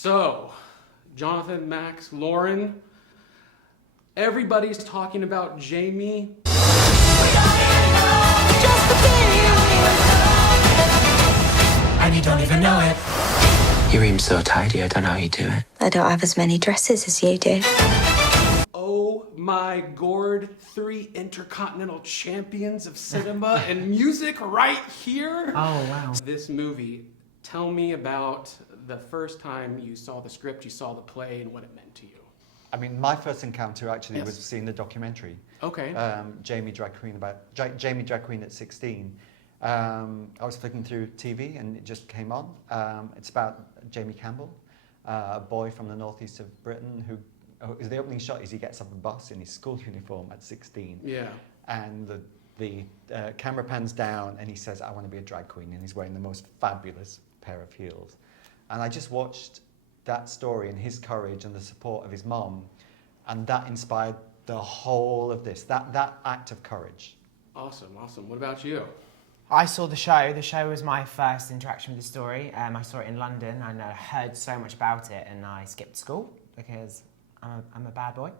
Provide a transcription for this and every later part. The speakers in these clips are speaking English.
So, Jonathan, Max, Lauren, everybody's talking about Jamie. And you don't even know it. You seem so tidy, I don't know how you do it. I don't have as many dresses as you do. Oh my gourd, 3 intercontinental champions of cinema and music right here. Oh, wow. This movie, tell me about the first time you saw the script, you saw the play, and what it meant to you. I mean, my first encounter actually was seeing the documentary. Okay. Jamie Drag Queen at 16. I was flicking through TV and it just came on. It's about Jamie Campbell, a boy from the northeast of Britain who the opening shot is he gets off a bus in his school uniform at 16. Yeah. And the camera pans down and he says, "I want to be a drag queen," and he's wearing the most fabulous pair of heels. And I just watched that story and his courage and the support of his mom, and that inspired the whole of this, that act of courage. Awesome. What about you? I saw the show. The show was my first interaction with the story. I saw it in London and I heard so much about it, and I skipped school because I'm a bad boy.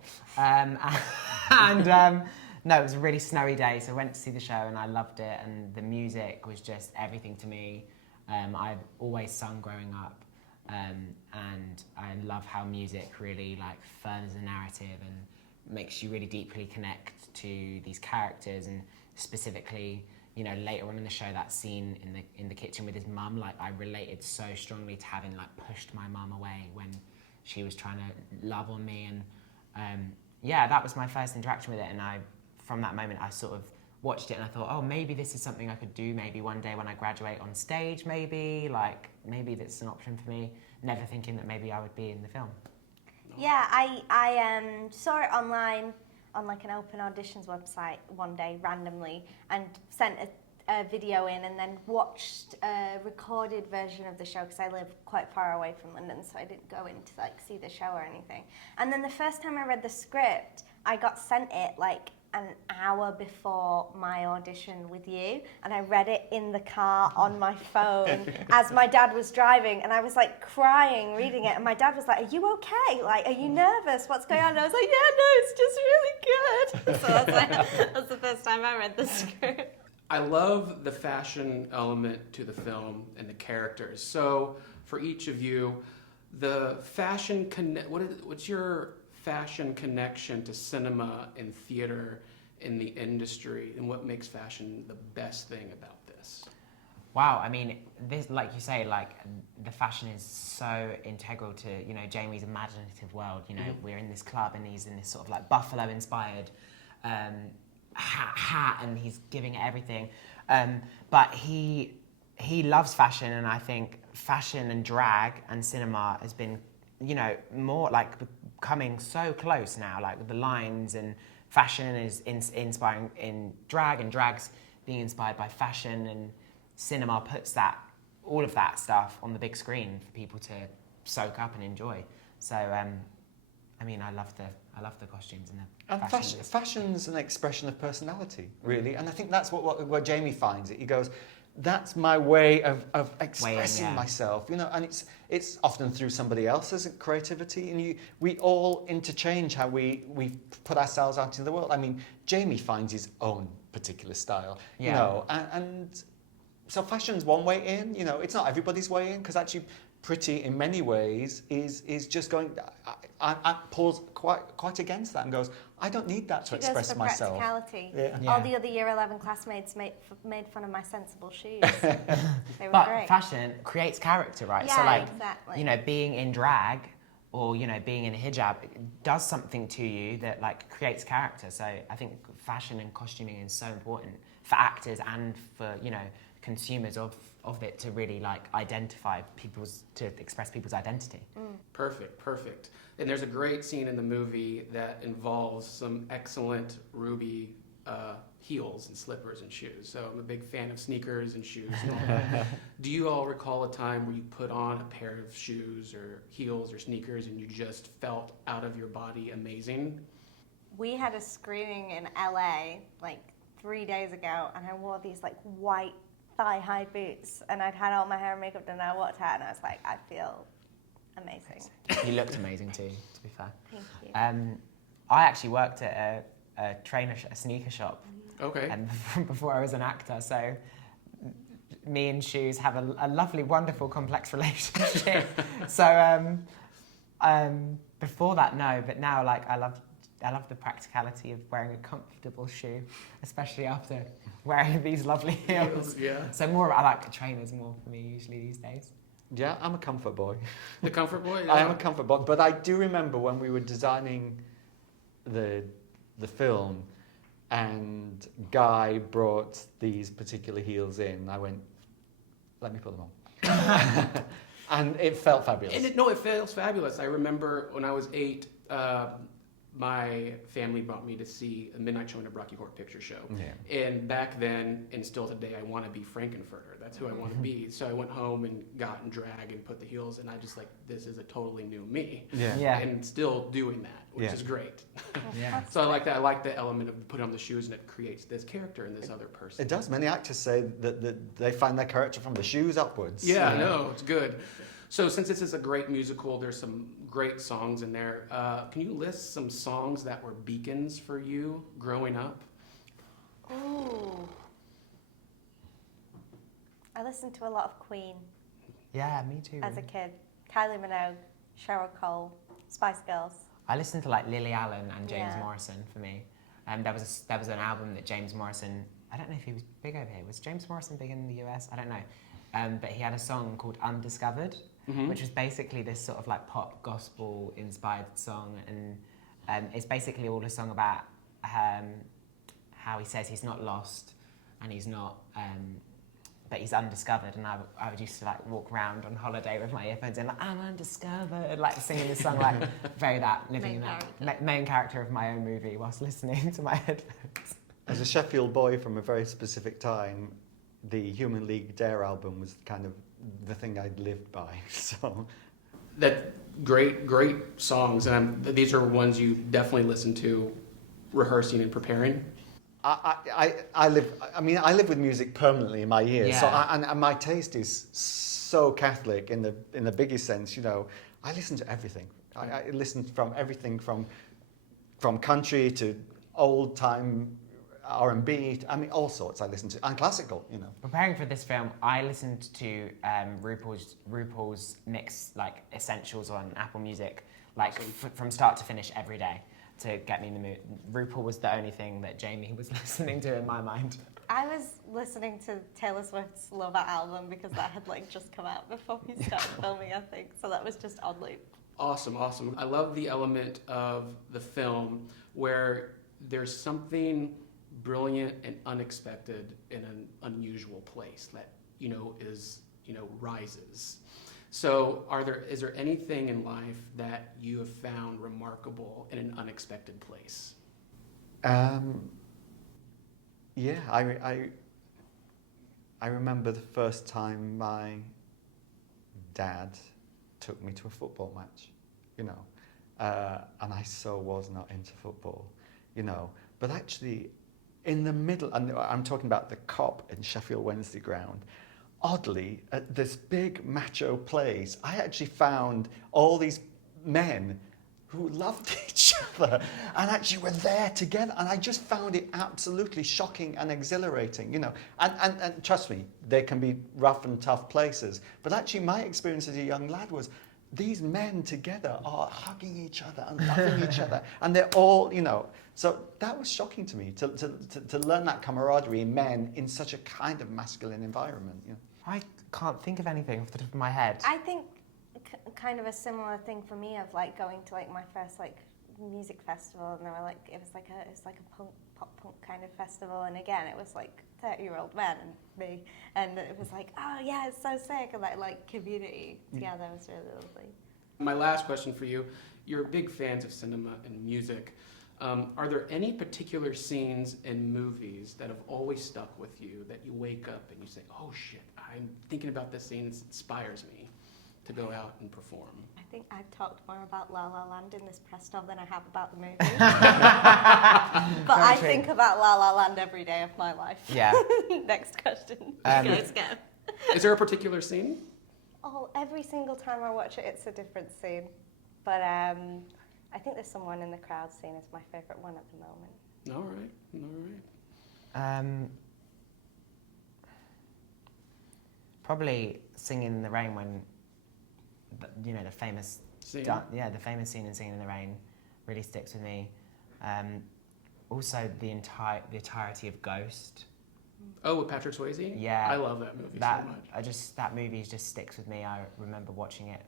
No, it was a really snowy day, so I went to see the show and I loved it, and the music was just everything to me. I've always sung growing up, and I love how music really furthers the narrative and makes you really deeply connect to these characters, and specifically, later on in the show, that scene in the kitchen with his mum, I related so strongly to having pushed my mum away when she was trying to love on me, and that was my first interaction with it, and from that moment I sort of watched it and I thought, oh, maybe this is something I could do maybe one day when I graduate on stage, maybe that's an option for me, never thinking that maybe I would be in the film. Yeah, I saw it online on an open auditions website one day randomly and sent a video in, and then watched a recorded version of the show because I live quite far away from London, so I didn't go in to see the show or anything. And then the first time I read the script, I got sent it an hour before my audition with you, and I read it in the car on my phone as my dad was driving, and I was crying reading it, and my dad was like, "Are you okay? Are you nervous? What's going on?" And I was like, "Yeah, no, it's just really good." So that's the first time I read the script. I love the fashion element to the film and the characters. So for each of you, the fashion what's your fashion connection to cinema and theater in the industry, and what makes fashion the best thing about this? Wow, I mean, this, like you say, the fashion is so integral to, Jamie's imaginative world. We're in this club and he's in this sort of buffalo-inspired hat, and he's giving it everything. But he loves fashion, and I think fashion and drag and cinema has been, more becoming so close now. The lines, and fashion is inspiring in drag, and drag's being inspired by fashion, and cinema puts all of that stuff on the big screen for people to soak up and enjoy. So, I mean, I love the costumes and the fashion. Fashion's an expression of personality, really, and I think that's what Jamie finds it. He goes, that's my way of expressing myself, and it's often through somebody else's creativity, and we all interchange how we put ourselves out into the world. I mean, Jamie finds his own particular style, and so fashion's one way in. It's not everybody's way in, because actually Pretty in many ways is just going. I pulls quite against that and goes, I don't need that to express myself. Practicality. Yeah. All the other Year 11 classmates made fun of my sensible shoes. They were but great. Fashion creates character, right? Yeah, so exactly. Being in drag or being in a hijab does something to you that creates character. So I think fashion and costuming is so important for actors and for consumers of it to really identify to express people's identity. Perfect. And there's a great scene in the movie that involves some excellent ruby heels and slippers and shoes. So I'm a big fan of sneakers and shoes and all that. Do you all recall a time where you put on a pair of shoes or heels or sneakers and you just felt out of your body amazing? We had a screening in LA 3 days ago, and I wore these white thigh-high boots, and I'd had all my hair and makeup done, and I walked out and I was like, I feel Amazing. You looked amazing too, to be fair. Thank you. I actually worked at a sneaker shop Okay. before I was an actor, so me and shoes have a lovely, wonderful, complex relationship. So before that, no, but now like I love the practicality of wearing a comfortable shoe, especially after wearing these lovely heels. Yeah. So I like trainers more for me usually these days. Yeah, I'm a comfort boy. The comfort boy? I am a comfort boy, but I do remember when we were designing the film and Guy brought these particular heels in. I went, let me put them on. And it felt fabulous. And it feels fabulous. I remember when I was 8, my family brought me to see a midnight showing of Rocky Horror Picture Show. Yeah. And back then, and still today, I want to be Frankenfurter. That's who I want to be. So I went home and got in drag and put the heels, and I just like, this is a totally new me. Yeah. And still doing that, which Yeah. is great. Yeah. So I like that. I like the element of putting on the shoes, and it creates this character and this other person. It does. Many actors say that they find their character from the shoes upwards. Yeah, no, it's good. So since this is a great musical, there's some great songs in there. Can you list some songs that were beacons for you growing up? Ooh. I listened to a lot of Queen Yeah, me too. as a kid. Kylie Minogue, Cheryl Cole, Spice Girls. I listened to like Lily Allen and James Yeah. Morrison for me. There was an album that James Morrison, I don't know if he was big over here. Was James Morrison big in the US? I don't know. But he had a song called Undiscovered, which was basically this sort of like pop gospel inspired song, and it's basically all a song about how he says he's not lost and he's not, but he's undiscovered. And I would used to like walk around on holiday with my earphones in, like, I'm undiscovered, like singing this song, like very that, living in that main character of my own movie whilst listening to my headphones. As a Sheffield boy from a very specific time, the Human League Dare album was kind of the thing I'd lived by. So That great songs, and these are ones you definitely listen to, rehearsing and preparing. I live with music permanently in my ears. Yeah. So and my taste is so Catholic in the biggest sense. You know, I listen to everything. I listen from everything from country to old time R&B. I mean, all sorts. I listen to and classical. You know. Preparing for this film, I listened to RuPaul's mix, like essentials on Apple Music, like from start to finish every day to get me in the mood. RuPaul was the only thing that Jamie was listening to in my mind. I was listening to Taylor Swift's Lover album because that had like just come out before we started filming, I think. So that was just on loop. Awesome. I love the element of the film where there's something brilliant and unexpected in an unusual place that, rises. So is there anything in life that you have found remarkable in an unexpected place? Yeah, I remember the first time my dad took me to a football match, and I so was not into football, but actually in the middle, and I'm talking about the Cop in Sheffield Wednesday ground, oddly, at this big macho place, I actually found all these men who loved each other and actually were there together. And I just found it absolutely shocking and exhilarating, And trust me, they can be rough and tough places. But actually my experience as a young lad was these men together are hugging each other and loving each other. And they're all, So that was shocking to me, to learn that camaraderie in men in such a kind of masculine environment. I can't think of anything off the top of my head. I think kind of a similar thing for me of like going to like my first like music festival, and they were like it was like a pop punk kind of festival, and again it was like 30-year-old men and me, and it was like, oh yeah, it's so sick, and that like community together was really lovely. My last question for you, you're big fans of cinema and music. Are there any particular scenes in movies that have always stuck with you, that you wake up and you say, oh shit, I'm thinking about this scene, it inspires me to go out and perform? I think I've talked more about La La Land in this press job than I have about the movie. But I think about La La Land every day of my life. Yeah. Next question. Um, Let's go. Is there a particular scene? every single time I watch it, it's a different scene. But I think there's someone in the crowd scene is my favourite one at the moment. All right, all right. Probably Singing in the Rain when, the famous, Scene. the famous scene in Singing in the Rain really sticks with me. Also, the entirety of Ghost. Oh, with Patrick Swayze? Yeah, I love that movie so much. That movie just sticks with me. I remember watching it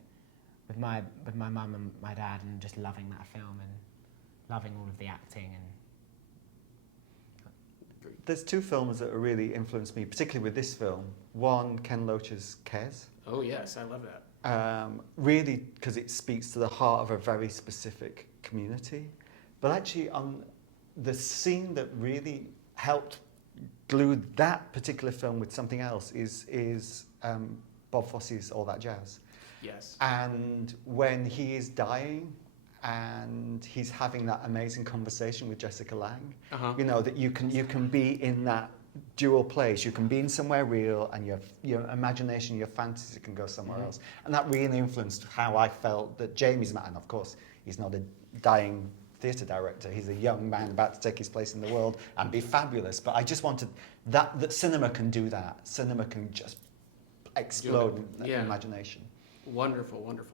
with my mum and my dad and just loving that film and loving all of the acting and. There's two films that have really influenced me, particularly with this film. One, Ken Loach's Kes. Oh yes, I love that. Really, because it speaks to the heart of a very specific community. But actually, the scene that really helped glue that particular film with something else is Bob Fosse's All That Jazz. Yes. And when he is dying and he's having that amazing conversation with Jessica Lange, that you can be in that dual place. You can be in somewhere real, and your imagination, your fantasy can go somewhere else. And that really influenced how I felt that Jamie's man. Of course, he's not a dying theatre director. He's a young man about to take his place in the world and be fabulous. But I just wanted that cinema can do that. Cinema can just explode in imagination. Wonderful, wonderful.